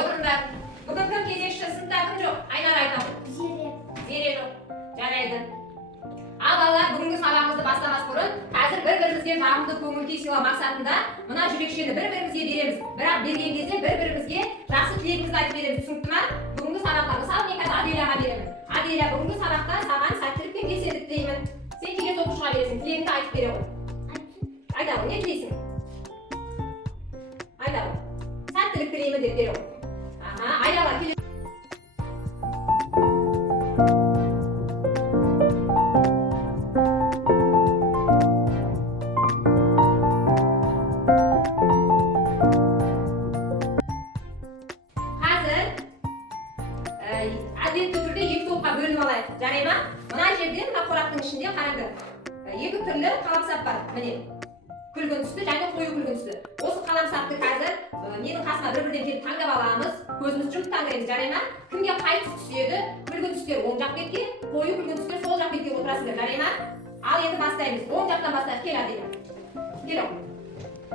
Отырыңдар. Бүгін кім кезекші? Сыныпта кім жоқ? Айнар айтамын. Зере жоқ. Жарайды. Ал балалар, бүгінгі сабағымызды бастамас бұрын, қазір бір-бірімізге жағымды көңіл-күй сыйлау мақсатында мына жүрекшені бір-бірімізге береміз. Бірақ берген кезде бір-бірімізге жақсы тілегімізді айтып береміз. Түсінікті ме? Бүгінгі сабақта, мысалы мен қазір Аделяға беремін. Аделя, бүгінгі сабақта саған сәттілік пен белсенділік тілеймін. Сен келесі оқушыға бересің, тілегіңді айтып бере ғой. Айта ғой, не тілейсің? Айта ғой. Сәттілік тілеймін деп бере ғой. Айдала, келе. Әдетті түрде екі топқа бөлініп алайық. Жарай ма? Мына жерде мына қораптың ішінде қараңдар. Екі түрлі қаламсап бар. Міне. Күлгін түсті және қою күлгін түсті. Осы қаламсапты қазір менің қасыма бір-бірден келіп таңдап аламыз. Көзімізді жұмып таңдаймыз. Жарай ма? Кімге қай түс түседі? Күлгін түстер оң жақ бетке, қою күлгін түстер сол жақ бетке отырасыңдар. Жарай ма? Ал енді бастаймыз. Оң жақтан бастайық. Кел Аделя. Кел.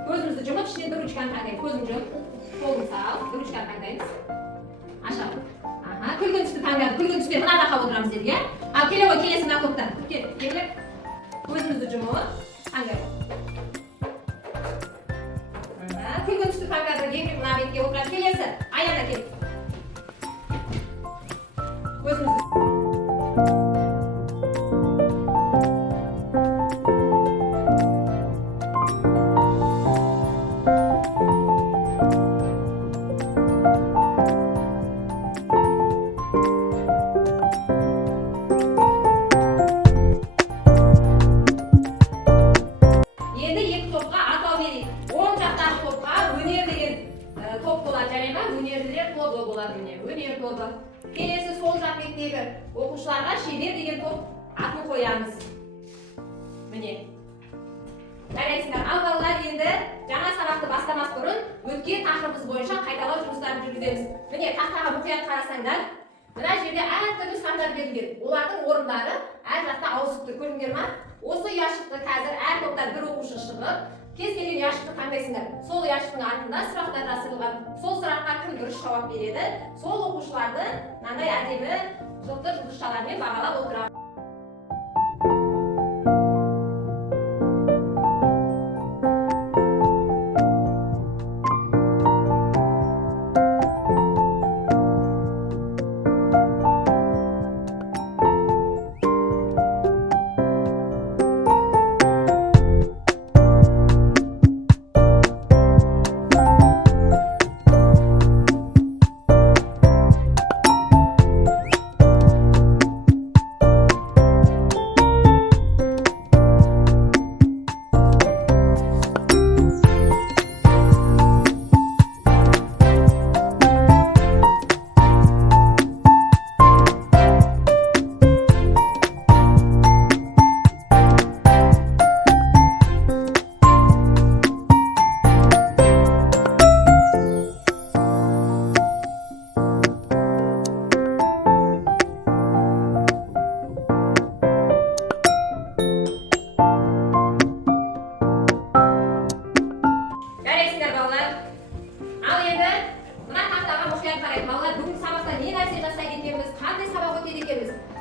Көзімізді жұмып ішінен бір ручканы таңдаймыз. Көзімді жұмып, қолын сал, бір ручканы таңдаймыз. Ашамыз. Күлгін түсті таңдадық. Күлгін түстер мына жаққа отырамыз деді, иә? Ал келе ғой, келесің мына топтан. Келіп, көзімізді жұмып таңдаймыз. Күлгін түсті таңдадық. Енді мына бетке отырамыз. Келесі. Аяна кел. Көзімізді. Өнер тобы. Келесі сол жақ беттегі оқушыларға шебер деген топ атын қоямыз. Міне. Жарайсыңдар. Ал балалар, енді жаңа сабақты бастамас бұрын өткен тақырыбымыз бойынша қайталау жұмыстарын жүргіземіз. Міне, тақтаға мұқият қарасаңдар, мына жерде әртүрлі сандар берілген. Олардың орындары әр жақта ауысып тұр. Көрдіңдер ме? Осы ұяшықты қазір әр топтан бір оқушы шығып, кез келген ұяшықты таңдайсыңдар. Сол ұяшықтың артында сұрақтар жасырылған. Сол сұраққа кім дұрыс жауап береді, сол оқушыларды мынандай әдемі жылтыр жұлдызшалармен бағалап отырамыз.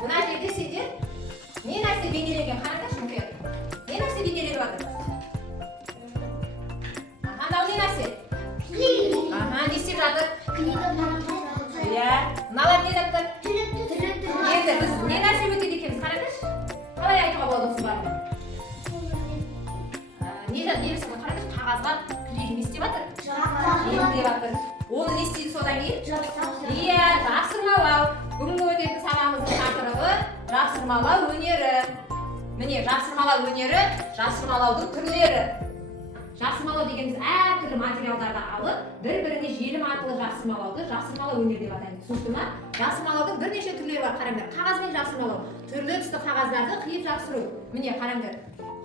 Мына жерде сендер не нәрсе бейнеленген? Қараңдаршы мұқият. Не нәрсе бейнеленіп жатыр? Мынау не нәрсе? Не істеп жатыр? Иә. Мыналар не заттар? Енді біз не нәрсе өтеді екенбіз? Қараңдаршы. Қалай айтуға болады осы барын? Не нәрсе? Қараңдаршы, қағазға клей не істеп жатыр? Емдеп жатыр. Оны не істейді содан кейін? Иә, жапсырмалау. Бүгінгі өтетін сабағымыздың тақырыбы жапсырмалау өнері. Міне, жапсырмалау өнері, жапсырмалаудың түрлері. Жапсырмалау дегеніміз әртүрлі материалдарды алып, бір-біріне желім арқылы жапсырмалауды жапсырмалау өнері деп атаймыз. Түсінікті ме? Жапсырмалаудың бірнеше түрлері бар. Қараңдар, қағазбен жапсырмалау. Түрлі түсті қағаздарды қиып жапсыру. Міне, қараңдар.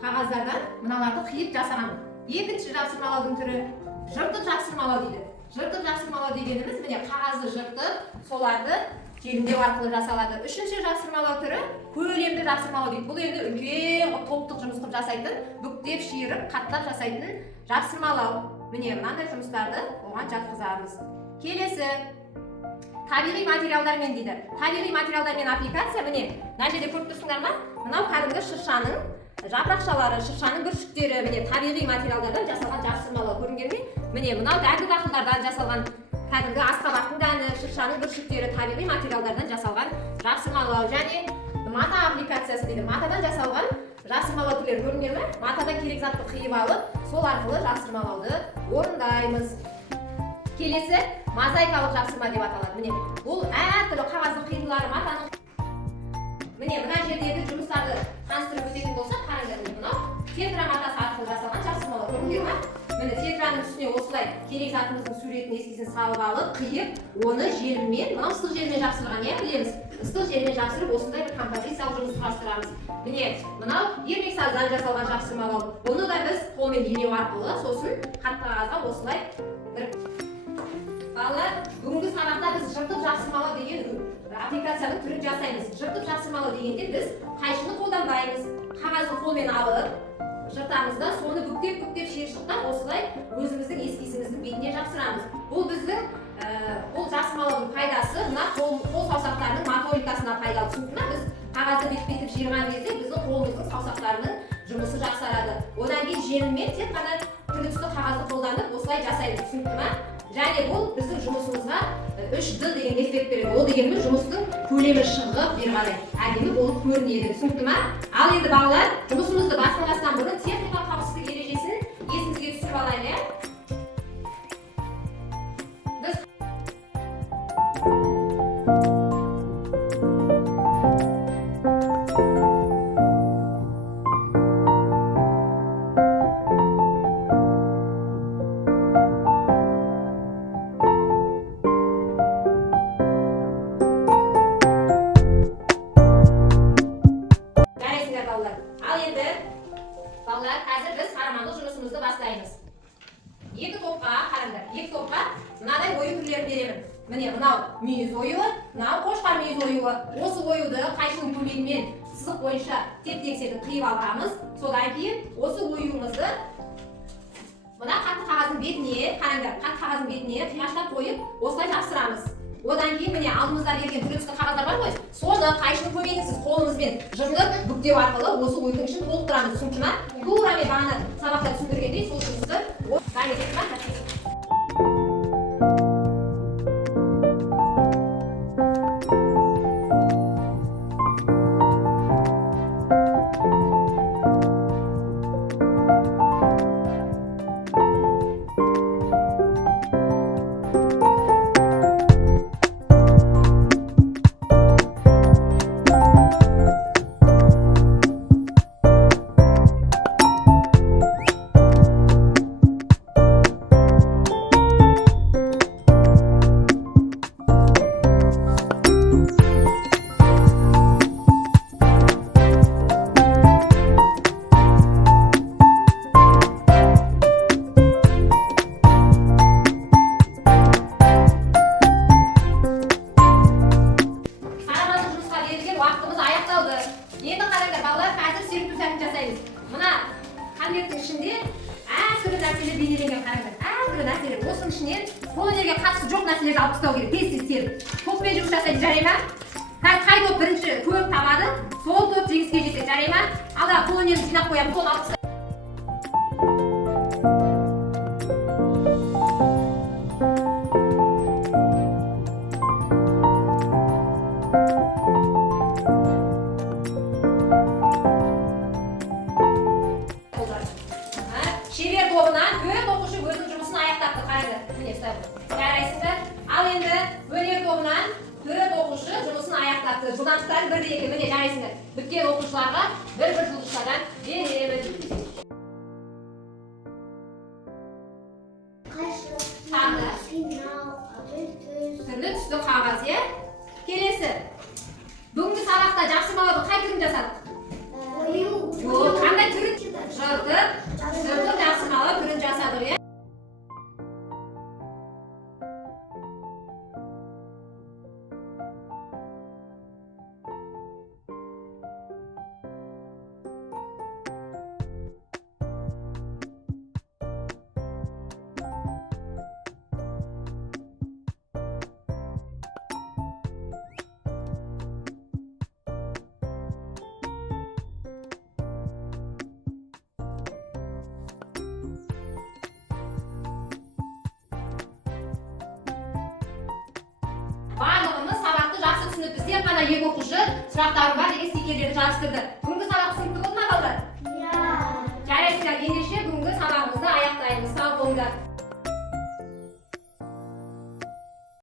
Қағаздардан мыналарды қиып жасаған. Екінші жапсырмалаудың түрі жыртып жапсырмалау дейді. Жыртып жапсырмалау дегеніміз міне қағазды жыртып, соларды желімдеу арқылы жасалады. Үшінші жапсырмалау түрі көлемді жапсырмалау дейді. Бұл енді үлкен топтық жұмыс қылып жасайтын, бүктеп, шиырып, қаттап жасайтын жапсырмалау. Міне мынандай жұмыстарды оған жатқызамыз. Келесі табиғи материалдармен дейді. Табиғи материалдармен аппликация міне мына жерде көріп тұрсыңдар ма? Мынау кәдімгі шыршаның жапырақшалары, шыршаның бүршіктері, міне табиғи материалдардан жасалған жапсырмалар көрінген бе? Міне мынау дәнді дақылдардан жасалған кәдімгі асқабақтың дәні, шыршаның бүршіктері табиғи материалдардан жасалған жапсырмалау. Және мата аппликациясы дейді. Матадан жасалған жапсырмалау түрлері көрінген бе? Матадан керек затты қиып алып, сол арқылы жапсырмалауды орындаймыз. Келесі мозаикалық жапсырма деп аталады. Міне бұл әртүрлі қағаздың қиындылары матаның. Міне мына жердегі жұмыстарды таныстырып өтетін болсақ, қараңдар, мынау тетра матасы арқылы жасалған жапсырмалар көрінген бе? Міне тетраның үстіне осылай керек затымыздың суретін ескісін салып алып, қиып, оны желіммен, мынау ыстық желіммен жапсырған, иә, білеміз. Ыстық желіммен жапсырып, осындай бір композициялық жұмыс құрастырамыз. Міне мынау ермек саздан жасалған жапсырмалау. Оны да біз қолмен илеу арқылы, сосын қатты қағазға осылай бір балалар, бүгінгі сабақта біз жыртып жапсырмалау деген аппликацияның түрін жасаймыз. Жыртып жапсырмалау дегенде біз қайшыны қолданбаймыз. Қағазды қолмен алып, жыртамыз да соны бүктеп шиыршықтап осылай өзіміздің эскизіміздің бетіне жапсырамыз. Бұл біздің бұл жапсырмалаудың пайдасы мына қол саусақтарының моторикасына пайдалы. Түсінікті, біз қағазды бет-бетіп жиырған кезде біздің қолымыздың саусақтарының жұмысы жақсарады. Одан кейін желіммен тек қана түрлі түсті қағазды қолданып осылай жасаймыз. Түсінікті ме? Және бұл біздің жұмысымызға 3D деген эффект береді. Ол дегеніміз жұмыстың көлемі шығып бері қарай әдемі болып көрінеді. Түсінікті ме? Ал енді балалар, жұмысымызды бастамастан бұрын техника қауіпсіздік ережесін есіңізге түсіріп алайық, иә? Балалар, қазір біз қарамандық жұмысымызды бастаймыз. Екі топқа қараңдар. Екі топқа мынадай ою түрлерін беремін. Міне мынау мүйіз оюы, мынау қошқар мүйіз оюы. Осы оюды қайшының көмегімен сызық бойынша теп-теңсетіп қиып аламыз. Содан кейін осы оюымызды мына қатты қағаздың бетіне, қараңдар, қатты қағаздың бетіне қимаштап қойып, осылай жапсырамыз. Одан кейін міне алдымызда берген түрлі түсті қағаздар бар ғой, соны қайшының көмегінсіз қолымызбен жыртып бүктеу арқылы осы ойдың ішін толықтырамыз. Түсінікті ме? Тура мен бағана сабақта түсіндіргендей сол жұмысты конверттің ішінде әртүрлі нәрселер бейнеленген. Қараңдар, әртүрлі нәрселер. Осының ішінен полимерге қатысы жоқ нәрселерді алып тастау керек. Тез теріп. Топпен жұмыс жасайды, жарай ма? Қай топ бірінші көп табады, сол топ жеңіске жетеді, жарай ма? Алда полимерді жинап қоямын, сол алып тастау. Шебер тобынан төрт оқушы өзінің жұмысын аяқтапты. Қараңдар, міне жарайсыңдар. Ал енді өнер тобынан төрт оқушы жұмысын аяқтапты. Жылдамдықтары 1-2. Міне жарайсыңдар. Біткен оқушыларға бір жұлдызшадан беремін. Түрлі түсті қағаз, е? Келесі. Бүгінгі сабақта жапсырмалардың қай түрін жасадық? Қандай түрін? Жыртып жапсырмалау түрін жасадық, е? екі оқушы сұрақтарым бар деген стикерлерді жазыстырды.